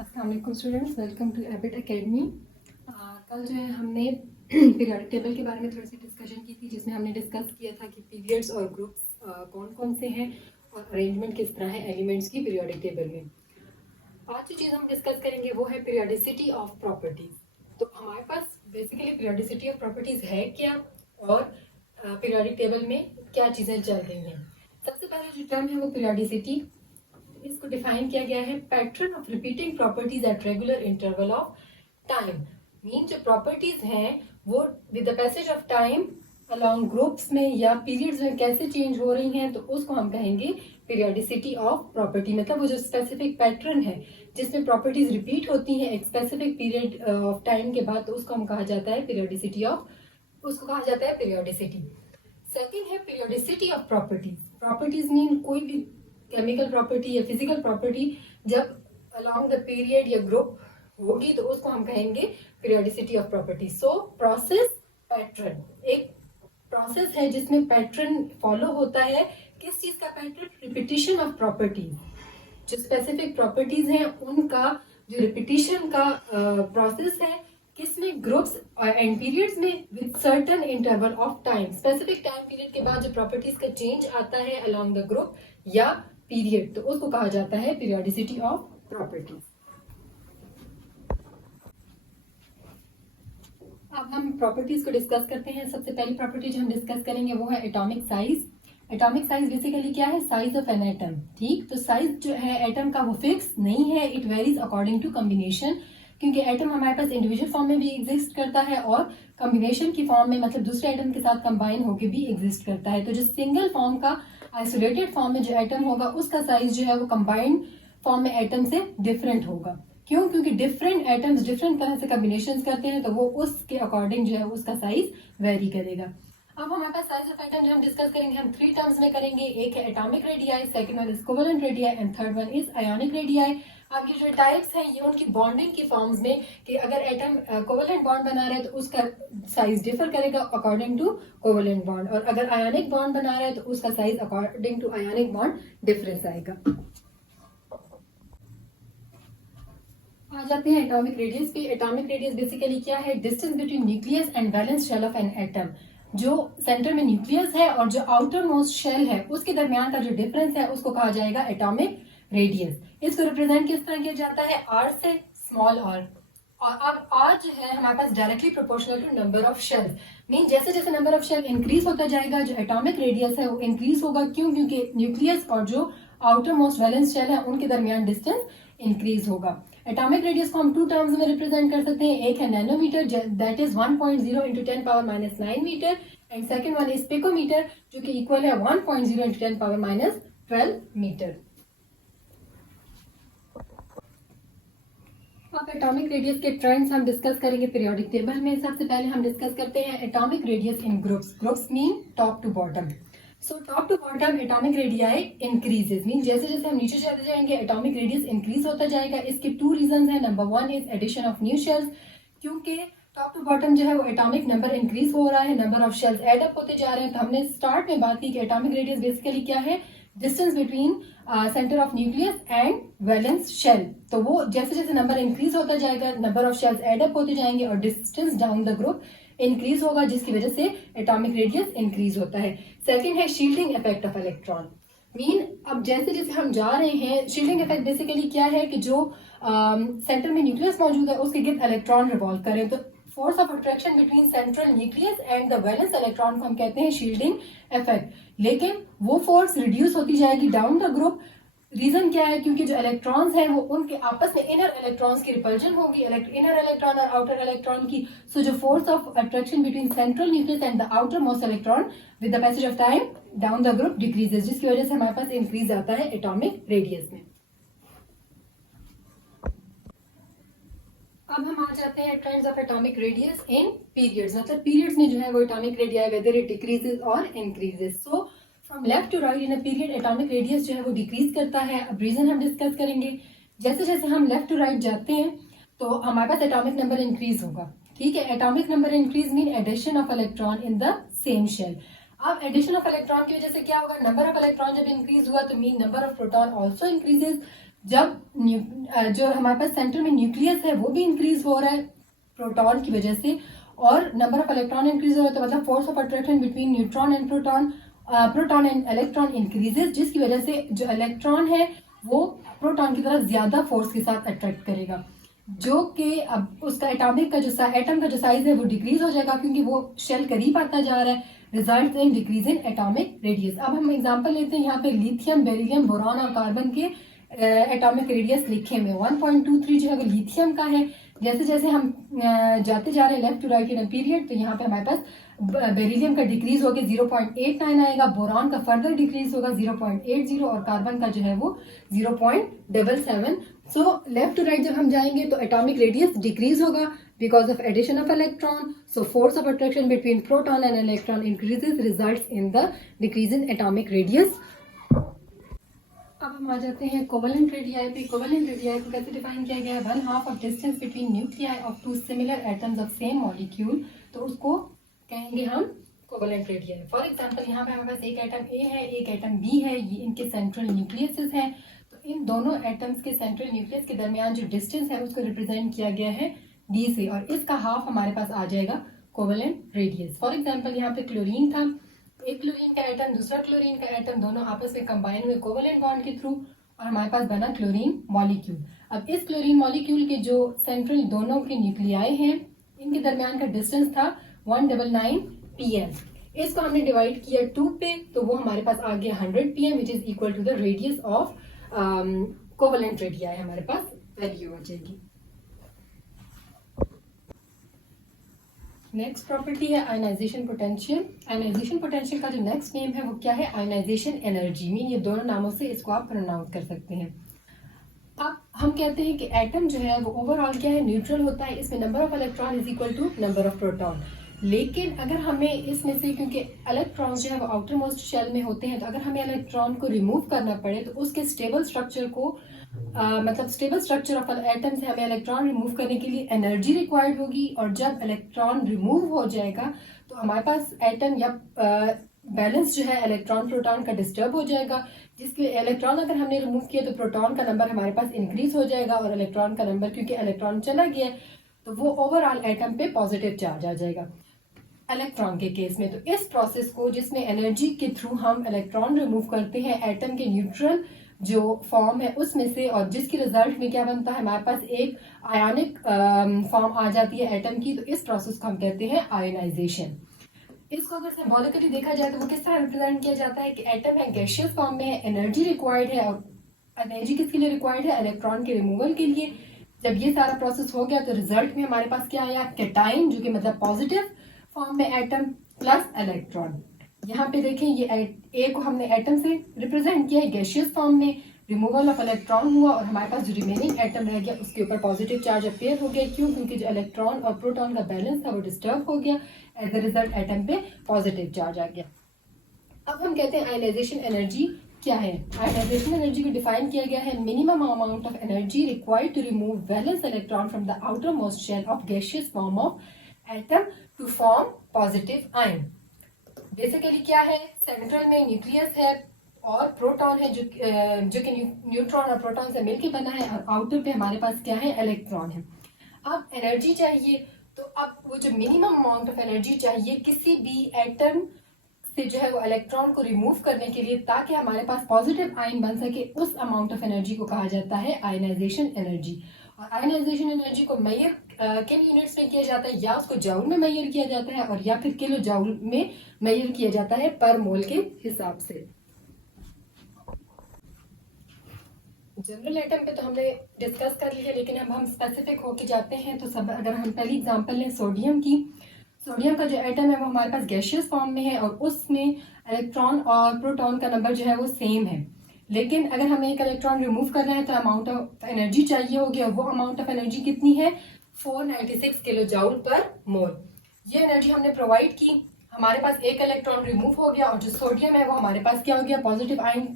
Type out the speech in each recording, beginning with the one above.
अस्सलाम वालेकुम students, welcome to Abit Academy. कल जो है हमने पीरियोडिक टेबल के बारे में थोड़ी सी डिस्कशन की थी, जिसमें हमने डिस्कस किया था कि पीरियड्स और ग्रुप्स कौन कौन से हैं और अरेंजमेंट किस तरह है एलिमेंट्स की पीरियोडिक टेबल में। आज जो चीज़ हम डिस्कस करेंगे वो है पीरियोडिसिटी ऑफ प्रॉपर्टीज़। तो हमारे पास बेसिकली पीरियोडिसिटी ऑफ प्रॉपर्टीज़ है क्या और पीरियोडिक टेबल में क्या चीज़ें चल रही हैं। सबसे पहले जो टर्म है वो पीरियोडिसिटी, इसको डिफाइन किया गया है pattern of repeating properties at regular interval of time. Mean जो प्रॉपर्टीज हैं वो with the passage of time along groups में या पीरियड्स में कैसे चेंज हो रही हैं, तो उसको हम कहेंगे पीरियोडिसिटी ऑफ प्रॉपर्टी। मतलब वो जो स्पेसिफिक पैटर्न है जिसमें प्रॉपर्टीज रिपीट होती हैं एक स्पेसिफिक पीरियड ऑफ टाइम के बाद, तो उसको हम कहा जाता है पीरियोडिसिटी ऑफ, उसको कहा जाता है पीरियोडिसिटी। सेकंड है periodicity of properties. Properties mean कोई भी केमिकल प्रॉपर्टी या फिजिकल प्रॉपर्टी जब अलोंग द पीरियड या ग्रुप होगी तो उसको हम कहेंगे periodicity of property. So process pattern, एक प्रोसेस है जिसमें पैटर्न फॉलो होता है। किस चीज का पैटर्न? Repetition of properties. जो स्पेसिफिक प्रॉपर्टीज हैं उनका जो रिपीटिशन का प्रोसेस है, किसमें? ग्रुप्स एंड पीरियड्स में with certain interval of time. Specific time period के बाद जो प्रॉपर्टीज का चेंज आता है अलोंग द ग्रुप या पीरियड, तो उसको कहा जाता है पीरियोडिसिटी ऑफ प्रॉपर्टीज। अब हम प्रॉपर्टीज को डिस्कस करते हैं। सबसे पहली प्रॉपर्टी जो हम डिस्कस करेंगे वो है atomic size. Atomic size basically क्या है? Size of an atom. ठीक, तो साइज जो है एटम का वो फिक्स नहीं है, it varies according to combination, क्योंकि एटम हमारे पास इंडिविजुअल फॉर्म में भी एग्जिस्ट करता है और कॉम्बिनेशन की फॉर्म में, मतलब दूसरे एटम के साथ कंबाइन होकर भी एग्जिस्ट करता है। तो जो सिंगल फॉर्म का आइसोलेटेड फॉर्म में जो एटम होगा उसका साइज जो है वो कंबाइंड फॉर्म में एटम से डिफरेंट होगा। क्यों? क्योंकि डिफरेंट एटम्स डिफरेंट तरह से कॉम्बिनेशंस करते हैं, तो वो उसके अकॉर्डिंग जो है उसका साइज वेरी करेगा। अब हमारे पास साइज ऑफ एटम जो हम डिस्कस करेंगे, हम 3 टर्म्स में करेंगे। एक है atomic radii, second one is covalent radii and third one is ionic radii. अब ये जो टाइप्स हैं ये उनकी बॉन्डिंग की फॉर्म्स में, कि अगर एटम कोवेलेंट बॉन्ड बना रहा है तो उसका साइज डिफर करेगा अकॉर्डिंग टू कोवेलेंट बॉन्ड, और अगर आयोनिक बॉन्ड बना रहा है तो उसका size according to ionic bond difference आएगा। आ जाते हैं एटॉमिक रेडियस पे। एटॉमिक रेडियस बेसिकली क्या है? Distance between nucleus and valence shell of an atom. जो सेंटर में न्यूक्लियस है और जो आउटर मोस्ट शेल है उसके दरमियान का जो डिफरेंस है उसको कहा जाएगा एटॉमिक रेडियस। इसको रिप्रेजेंट किस तरह किया जाता है? आर से, स्मॉल आर। और अब आर जो है हमारे पास directly proportional to number of shell. Mean जैसे जैसे नंबर ऑफ शेल इंक्रीज होता जाएगा जो एटॉमिक रेडियस है वो इंक्रीज होगा। क्यों? क्योंकि न्यूक्लियस और जो आउटर मोस्ट वैलेंस शेल है उनके दरमियान डिस्टेंस इंक्रीज होगा। एटॉमिक रेडियस को हम 2 टर्म्स में रिप्रेजेंट कर सकते हैं। एक है nanometre, that is 1.0 into 10 power minus 9 metre, and second one is picometre जो कि इक्वल है 1.0 into 10 power minus 12 मीटर। अब एटॉमिक रेडियस के ट्रेंड्स हम डिस्कस करेंगे पीरियोडिक टेबल में। सबसे पहले हम डिस्कस करते हैं atomic radius in groups. Groups mean top to bottom. So top to bottom atomic radii increases, mean जैसे जैसे हम नीचे चलते जाएंगे एटॉमिक रेडियस इंक्रीज होता जाएगा। इसके 2 रीजंस हैं। Number 1 is addition of new shells, क्योंकि टॉप टू बॉटम जो है वो एटॉमिक नंबर इंक्रीज हो रहा है, number of shells add up होते जा रहे हैं। तो हमने स्टार्ट में बात की कि एटॉमिक रेडियस बेसिकली क्या है? Distance between centre of nucleus and valence shell. तो वो जैसे जैसे नंबर इंक्रीज होता जाएगा, number of shells add up होते जाएंगे और distance down the group increase होगा, जिसकी वजह से एटॉमिक रेडियस इंक्रीज होता है। सेकंड है shielding effect of electron. Mean अब जैसे जैसे हम जा रहे हैं, शील्डिंग इफेक्ट बेसिकली क्या है कि जो सेंटर में न्यूक्लियस मौजूद है उसके गिर्द इलेक्ट्रॉन रिवॉल्व करें, तो force of attraction between central nucleus and the valence electron को हम कहते हैं शील्डिंग इफेक्ट। लेकिन वो फोर्स रिड्यूस होती जाएगी डाउन द ग्रुप। रीजन क्या है? क्योंकि जो इलेक्ट्रॉन्स हैं वो उनके आपस में इनर इलेक्ट्रॉन्स की रिपल्जन होगी, इनर इलेक्ट्रॉन और आउटर इलेक्ट्रॉन की। सो जो force of attraction between central nucleus and the outer most electron with the passage of time down the group decreases, जिसकी वजह से हमारे पास इंक्रीज आता है एटॉमिक रेडियस में। अब हम आ जाते हैं trends of atomic radius in periods. मतलब पीरियड्स में जो है वो atomic radius whether it decreases और increases. So from left to right in a period atomic radius जो है वो डिक्रीज करता है। अब रीजन हम डिस्कस करेंगे। जैसे जैसे हम लेफ्ट टू राइट जाते हैं तो हमारे पास एटॉमिक नंबर इंक्रीज होगा। ठीक है, atomic number increase mean addition of electron in the same shell. अब एडिशन ऑफ इलेक्ट्रॉन की वजह से क्या होगा? नंबर ऑफ इलेक्ट्रॉन जब इंक्रीज हुआ तो mean number of proton also increases. जब जो हमारे पास सेंटर में न्यूक्लियस है वो भी इंक्रीज हो रहा है प्रोटॉन की वजह से, और नंबर ऑफ इलेक्ट्रॉन इंक्रीज हो रहा है, तो मतलब force of attraction between neutron and proton and electron increases, जिसकी वजह से जो इलेक्ट्रॉन है वो प्रोटॉन की तरफ ज्यादा फोर्स के साथ अट्रैक्ट करेगा, जो कि अब उसका एटॉमिक का जो एटम का जो साइज है वो डिक्रीज हो जाएगा क्योंकि वो शेल करीब आता जा रहा है, result in decrease in atomic radius. अब हम एग्जांपल लेते हैं, यहाँ पे लिथियम, बेरिलियम, बोरॉन और कार्बन के एटॉमिक रेडियस लिखे में 1.23 जो है वो लिथियम का है। जैसे जैसे हम जाते जा रहे हैं left to right in period, तो यहाँ पे हमारे पास बेरिलियम का डिक्रीज होकर 0.89 आएगा, बोरॉन का फर्दर डिक्रीज होगा 0.80 और कार्बन का जो है वो 0.77। सो लेफ्ट टू राइट जब हम जाएंगे तो एटॉमिक रेडियस डिक्रीज होगा because of addition of electron, so force of attraction between proton and electron increases, results in the decrease in atomic radius. अब हम आ जाते हैं कोवेलेंट रेडियाई पे। कोवेलेंट रेडियाई को कैसे डिफाइन किया गया है? 1/2 of distance between nuclei of two similar atoms of same molecule, तो उसको कहेंगे हम कोवेलेंट रेडियाई। फॉर एग्जांपल यहाँ पे हमारे पास एक एटम ए है, एक एटम बी है, ये इनके सेंट्रल न्यूक्लियसेस हैं, तो इन दोनों एटम्स के सेंट्रल न्यूक्लियस के दरमियान जो डिस्टेंस है उसको रिप्रेजेंट किया गया है डी से, और इसका हाफ हमारे पास आ जाएगा कोवेलेंट रेडियस। फॉर एग्जाम्पल यहाँ पे क्लोरीन था, एक क्लोरीन का एटम दूसरा क्लोरीन का एटम दोनों आपस में कंबाइन हुए कोवेलेंट बॉन्ड के थ्रू, और हमारे पास बना क्लोरीन मॉलिक्यूल। अब इस क्लोरीन मॉलिक्यूल के जो सेंट्रल दोनों के न्यूक्लियाई हैं इनके दरमियान का डिस्टेंस था 199 pm। इसको हमने डिवाइड किया 2 पे, तो वो हमारे पास आ गया 100 pm which is equal to the radius of covalent radii, हमारे पास वैल्यू हो जाएगी। नेक्स्ट प्रॉपर्टी है आयनाइजेशन पोटेंशियल। आयनाइजेशन पोटेंशियल का जो नेक्स्ट नेम है वो क्या है? Ionization energy. मीन ये दोनों नामों से इसको आप प्रोनाउंस कर सकते हैं। अब हम कहते हैं कि एटम जो है वो ओवरऑल क्या है? न्यूट्रल होता है, इसमें number of electron is equal to number of proton. लेकिन अगर हमें इसमें से, क्योंकि इलेक्ट्रॉन जो है वो आउटर मोस्ट शेल में होते हैं, तो अगर हमें इलेक्ट्रॉन को रिमूव करना पड़े तो उसके स्टेबल स्ट्रक्चर को मतलब स्टेबल स्ट्रक्चर ऑफ एटम से हमें इलेक्ट्रॉन रिमूव करने के लिए एनर्जी रिक्वायर्ड होगी, और जब इलेक्ट्रॉन रिमूव हो जाएगा तो हमारे पास एटम या बैलेंस जो है इलेक्ट्रॉन प्रोटॉन का डिस्टर्ब हो जाएगा, जिसके इलेक्ट्रॉन अगर हमने रिमूव किया तो प्रोटॉन का नंबर हमारे पास इंक्रीज हो जाएगा, और इलेक्ट्रॉन का नंबर, क्योंकि इलेक्ट्रॉन चला गया तो वो ओवरऑल एटम पे पॉजिटिव चार्ज आ जाएगा इलेक्ट्रॉन के केस में। तो इस प्रोसेस को, जिसमें एनर्जी के थ्रू हम इलेक्ट्रॉन रिमूव करते हैं एटम के न्यूट्रल जो फॉर्म है उसमें से, और जिसकी रिजल्ट में क्या बनता है? हमारे पास एक आयनिक फॉर्म आ जाती है एटम की, तो इस प्रोसेस को हम कहते हैं आयनाइजेशन। इसको अगर सिंबॉलिकली देखा जाए तो वो किस तरह रिप्रेजेंट किया जाता है कि एटम है, गैसियस फॉर्म में है, एनर्जी रिक्वायर्ड है, और एनर्जी किसके लिए रिक्वायर्ड है? इलेक्ट्रॉन के रिमूवल के लिए। जब ये सारा प्रोसेस हो गया तो रिजल्ट में हमारे पास क्या आया? कैटाइन, जो कि मतलब पॉजिटिव फॉर्म में एटम प्लस इलेक्ट्रॉन। यहाँ पे देखें ये ए को हमने एटम से रिप्रेजेंट किया है गैसियस फॉर्म में, रिमूवल ऑफ इलेक्ट्रॉन हुआ और हमारे पास जो रिमेनिंग एटम रह गया उसके ऊपर पॉजिटिव चार्ज अपेयर हो गया। क्यों? क्योंकि जो इलेक्ट्रॉन और प्रोटॉन का बैलेंस था वो डिस्टर्ब हो गया, एज अ रिजल्ट एटम पे पॉजिटिव चार्ज आ गया। अब हम कहते हैं आयनाइजेशन एनर्जी क्या है? आयनाइजेशन एनर्जी को डिफाइन किया गया है minimum amount of energy required to remove valence electron from the outer most shell of gaseous form of atom to form positive ion. Basically क्या है? सेंट्रल में न्यूक्लियस है और प्रोटॉन है जो कि न्यूट्रॉन और प्रोटॉन से मिलकर बना है, और आउटर पे हमारे पास क्या है? इलेक्ट्रॉन है। अब एनर्जी चाहिए, तो अब वो जो मिनिमम अमाउंट ऑफ एनर्जी चाहिए किसी भी एटम से जो है वो इलेक्ट्रॉन को रिमूव करने के लिए, ताकि हमारे पास पॉजिटिव आयन बन सके, उस अमाउंट ऑफ एनर्जी को कहा जाता है आयनाइजेशन एनर्जी। और आयनाइजेशन एनर्जी को मेजर किन यूनिट्स में किया जाता है? या उसको जाउल में मेजर किया जाता है, और या फिर किलो जाउल में मेजर किया जाता है पर मोल के हिसाब से। जनरल एटम पे तो हमने डिस्कस कर लिया, लेकिन अब हम स्पेसिफिक होके जाते हैं। तो सब, अगर हम पहली एग्जांपल लें सोडियम की, सोडियम का जो एटम है वो हमारे पास गैसियस फॉर्म में है, और उसमें इलेक्ट्रॉन और प्रोटॉन का नंबर जो है वो सेम है। लेकिन अगर हमें एक इलेक्ट्रॉन रिमूव करना है तो अमाउंट ऑफ एनर्जी चाहिए होगी, और वो अमाउंट ऑफ एनर्जी कितनी है? 496 किलो जाउल पर मोल। ये एनर्जी हमने प्रोवाइड की, हमारे पास एक इलेक्ट्रॉन रिमूव हो गया, और जो सोडियम है वो हमारे पास क्या हो गया? पॉजिटिव आयन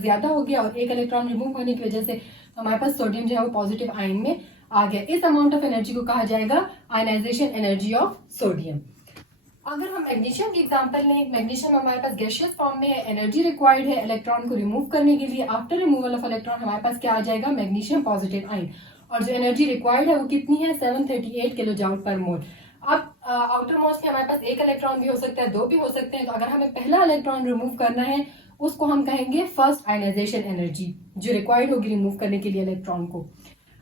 ज्यादा हो गया, और एक इलेक्ट्रॉन रिमूव होने की वजह से हमारे पास सोडियम जो है वो पॉजिटिव आयन में आ गया। इस अमाउंट ऑफ एनर्जी को कहा जाएगा आयनाइजेशन एनर्जी ऑफ सोडियम। अगर हम मैग्नीशियम की एग्जांपल लें, मैग्नीशियम हमारे पास गैसियस फॉर्म में है, एनर्जी रिक्वायर्ड है इलेक्ट्रॉन को रिमूव करने के लिए। आफ्टर रिमूवल ऑफ इलेक्ट्रॉन हमारे पास क्या आ जाएगा, मैग्नीशियम पॉजिटिव आयन, और जो एनर्जी रिक्वायर्ड है वो कितनी है, 738 किलो जूल पर मोल। अब आउटर मोस्ट में हमारे पास एक इलेक्ट्रॉन भी हो सकता है, दो भी हो सकते हैं। तो अगर हमें पहला इलेक्ट्रॉन रिमूव करना है उसको हम कहेंगे फर्स्ट आयनाइजेशन एनर्जी, जो रिक्वायर्ड होगी रिमूव करने के लिए इलेक्ट्रॉन को।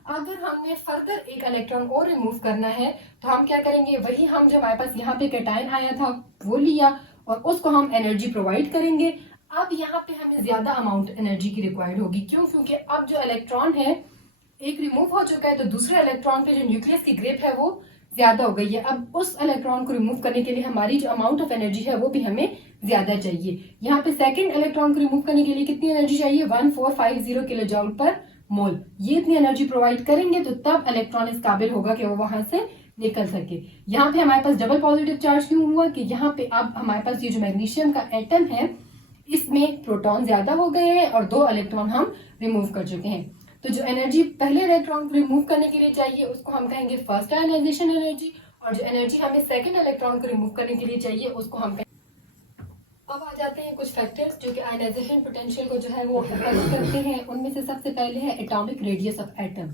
अगर हमने फर्दर एक इलेक्ट्रॉन और रिमूव करना है तो हम क्या करेंगे, वही हम जो हमारे पास यहाँ पे कैटायन आया था वो लिया और उसको हम एनर्जी प्रोवाइड करेंगे। अब यहाँ पे हमें ज्यादा अमाउंट एनर्जी की रिक्वायर्ड होगी, क्यों, क्योंकि अब जो इलेक्ट्रॉन है एक रिमूव हो चुका है, तो दूसरे इलेक्ट्रॉन पे जो न्यूक्लियस की ग्रिप है वो ज्यादा हो गई है। अब उस इलेक्ट्रॉन को रिमूव करने के लिए हमारी जो अमाउंट ऑफ एनर्जी है वो भी हमें ज्यादा चाहिए। यहाँ पे सेकंड इलेक्ट्रॉन को रिमूव करने के लिए कितनी एनर्जी चाहिए, 1450 किलो जूल पर मोल। ये इतनी एनर्जी प्रोवाइड करेंगे तो तब इलेक्ट्रॉन इस काबिल होगा कि वो वहां से निकल सके। यहाँ पे हमारे पास डबल पॉजिटिव चार्ज क्यों हुआ, कि यहाँ पे अब हमारे पास ये जो मैग्नीशियम का एटम है इसमें प्रोटॉन ज्यादा हो गए हैं और 2 इलेक्ट्रॉन हम रिमूव कर चुके हैं। तो जो एनर्जी पहले इलेक्ट्रॉन को रिमूव करने के लिए चाहिए उसको हम कहेंगे फर्स्ट आयनाइजेशन एनर्जी, और जो एनर्जी हमें सेकंड इलेक्ट्रॉन को रिमूव करने के लिए चाहिए उसको हम कहेंगे। अब आ जाते हैं कुछ फैक्टर्स जो कि आयनाइजेशन पोटेंशियल को जो है वो अफेक्ट करते हैं। उनमें से सबसे पहले है एटॉमिक रेडियस ऑफ एटम।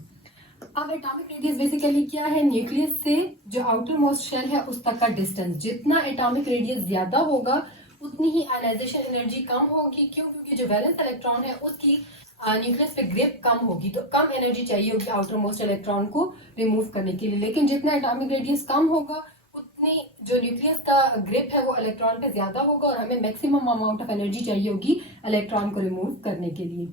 अब एटॉमिक रेडियस बेसिकली क्या है, न्यूक्लियस से जो आउटर मोस्ट शेल है उस तक का डिस्टेंस। जितना एटॉमिक रेडियस ज्यादा होगा उतनी ही आयनाइजेशन एनर्जी कम होगी, क्यों, क्योंकि जो वैलेंस इलेक्ट्रॉन है उसकी न्यूक्लियस पे ग्रिप कम होगी, तो कम एनर्जी चाहिए होगी आउटर मोस्ट इलेक्ट्रॉन को रिमूव करने के लिए। लेकिन जितना एटॉमिक रेडियस कम होगा उतनी जो न्यूक्लियस का ग्रिप है वो इलेक्ट्रॉन पे ज्यादा होगा और हमें मैक्सिमम अमाउंट ऑफ एनर्जी चाहिए होगी इलेक्ट्रॉन को रिमूव करने के लिए।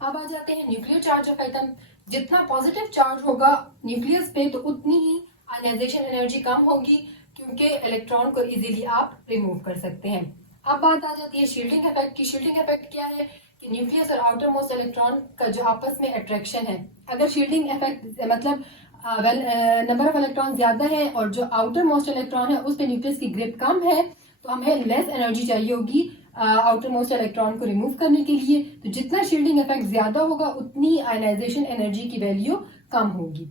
अब आ जाते हैं न्यूक्लियर चार्ज ऑफ एटम। जितना पॉजिटिव चार्ज होगा न्यूक्लियस पे तो उतनी ही आयनाइजेशन एनर्जी कम होगी, क्योंकि इलेक्ट्रॉन को इजीली आप रिमूव कर सकते हैं। अब बात आ जाती है शील्डिंग इफेक्ट की। शील्डिंग इफेक्ट क्या है कि न्यूक्लियस और आउटर मोस्ट इलेक्ट्रॉन का जो आपस में अट्रैक्शन है, अगर शील्डिंग इफेक्ट मतलब नंबर ऑफ इलेक्ट्रॉन ज्यादा है और जो आउटर मोस्ट इलेक्ट्रॉन है उस पे न्यूक्लियस की ग्रिप कम है, तो हमें लेस एनर्जी चाहिए होगी आउटर मोस्ट इलेक्ट्रॉन को रिमूव करने के लिए। तो जितना शील्डिंग इफेक्ट ज्यादा होगा उतनी आयनाइजेशन एनर्जी की वैल्यू कम होगी।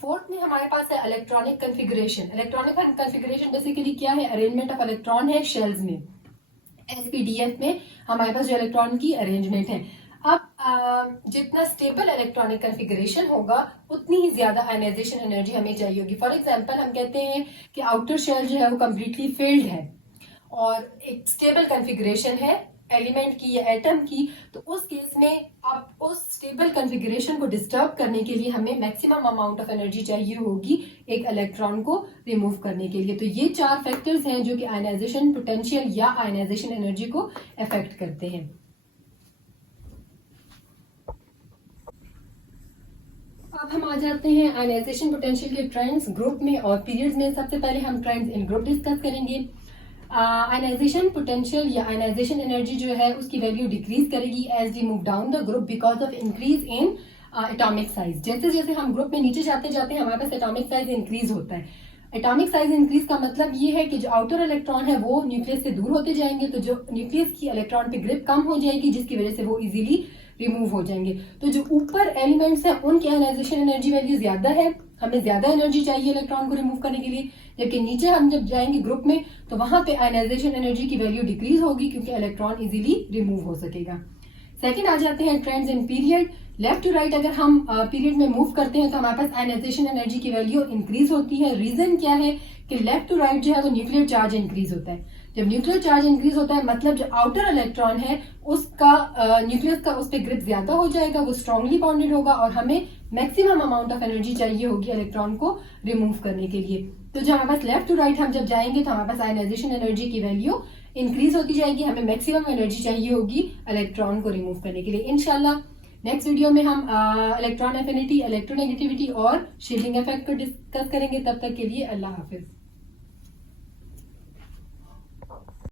फोर्थ में हमारे पास है electronic configuration. Electronic configuration basically क्या है, अरेंजमेंट ऑफ इलेक्ट्रॉन है शेल्स में। एसपीडीएफ में हमारे पास जो इलेक्ट्रॉन की अरेंजमेंट है। अब जितना स्टेबल इलेक्ट्रॉनिक कन्फिगरेशन होगा उतनी ही ज्यादा आयनाइजेशन एनर्जी हमें चाहिए होगी। फॉर एग्जांपल हम कहते हैं कि आउटर शेल जो है वो कम्प्लीटली फिल्ड है और एक स्टेबल कन्फिगरेशन है एलिमेंट की या एटम की, तो उस केस में आप उस स्टेबल कन्फिगरेशन को डिस्टर्ब करने के लिए हमें मैक्सिमम अमाउंट ऑफ एनर्जी चाहिए होगी एक इलेक्ट्रॉन को रिमूव करने के लिए। तो ये 4 फैक्टर्स हैं जो कि आयनाइजेशन पोटेंशियल या आयनाइजेशन एनर्जी को अफेक्ट करते हैं। अब हम आ जाते हैं आयनाइजेशन पोटेंशियल के ट्रेंड्स ग्रुप में और पीरियड्स में। सबसे पहले हम ट्रेंड्स इन ग्रुप डिस्कस करेंगे। आयनाइजेशन पोटेंशियल या आयनाइजेशन एनर्जी जो है उसकी वैल्यू डिक्रीज करेगी as we move down the group because of increase in atomic size. जैसे जैसे हम ग्रुप में नीचे जाते जाते हैं हमारे पास एटॉमिक साइज इंक्रीज होता है। एटॉमिक साइज इंक्रीज का मतलब ये है कि जो आउटर इलेक्ट्रॉन है वो न्यूक्लियस से दूर होते जाएंगे, तो जो न्यूक्लियस की इलेक्ट्रॉन पे ग्रिप कम हो जाएगी जिसकी वजह से वो इजीली रिमूव हो जाएंगे। तो जो ऊपर एलिमेंट्स हैं उनकी आयनाइजेशन एनर्जी वैल्यू ज्यादा है, हमें ज्यादा एनर्जी चाहिए इलेक्ट्रॉन को रिमूव करने के लिए। जबकि नीचे हम जब जाएंगे ग्रुप में तो वहां पे आयनाइजेशन एनर्जी की वैल्यू डिक्रीज होगी क्योंकि इलेक्ट्रॉन इजीली रिमूव हो सकेगा। सेकंड आ जाते हैं trends in period. Left to right अगर हम पीरियड में मूव करते हैं तो हमारे पास आयनाइजेशन एनर्जी की वैल्यू इंक्रीज होती है। रीजन क्या है कि लेफ्ट टू राइट जो है वो न्यूक्लियर चार्ज इंक्रीज होता है। जब न्यूक्लियर चार्ज इंक्रीज होता है मतलब जो आउटर इलेक्ट्रॉन है उसका न्यूक्लियस का उस पर ग्रिप ज्यादा हो जाएगा, वो स्ट्रांगली बॉन्डेड होगा और हमें मैक्सिमम अमाउंट ऑफ एनर्जी चाहिए होगी इलेक्ट्रॉन को रिमूव करने के लिए। तो जब हमारे पास लेफ्ट टू राइट हम जब जाएंगे तो हमारे पास आयनाइजेशन एनर्जी की वैल्यू इंक्रीज होती जाएगी, हमें मैक्सिमम एनर्जी चाहिए होगी इलेक्ट्रॉन को रिमूव करने के लिए। इंशाल्लाह नेक्स्ट वीडियो में हम इलेक्ट्रॉन एफिनिटी, इलेक्ट्रोनेगेटिविटी और शील्डिंग इफेक्ट को डिस्कस करेंगे। तब तक के लिए अल्लाह हाफिज।